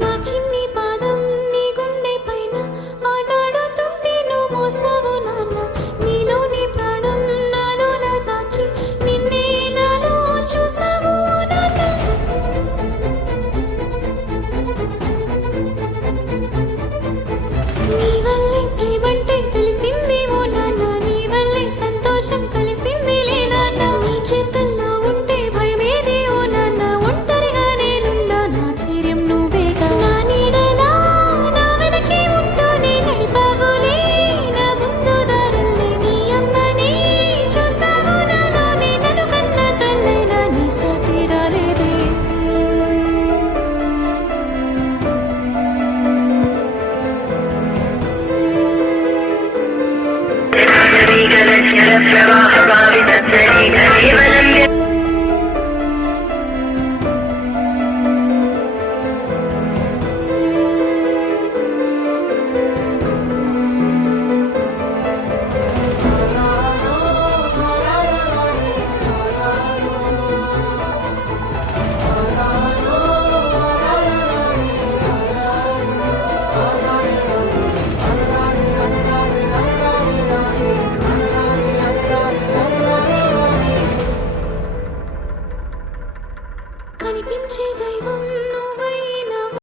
నా చిన్ని పాదం నీ గుండె పైన ఆటాడుతుంటే నువ్వు మోసావు నాన్న. నీలోని ప్రాణం నాలోన దాచి నిన్నే నాలో చూసావు నాన్న. నీ వల్లే ప్రేమంటే తెలిసింది ఓ నాన్న, నీ వల్లే సంతోషం